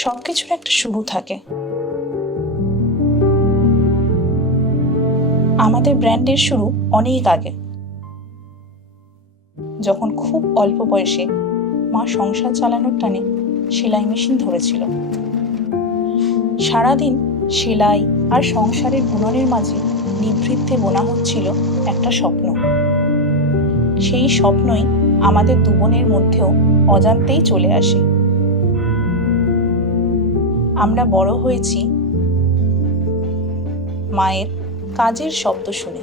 সবকিছুর একটা শুরু থাকে। আমাদের ব্র্যান্ডের শুরু অনেক আগে, যখন খুব অল্প বয়সে মা সংসার চালানোর টানে সেলাই মেশিন ধরেছিল। সারাদিন সেলাই আর সংসারের বুননের মাঝে নিভৃতে বোনা হচ্ছিল একটা স্বপ্ন। সেই স্বপ্নই আমাদের দু বোনের মধ্যেও অজান্তেই চলে আসে। আমরা বড় হয়েছি মায়ের কাজের শব্দ শুনে।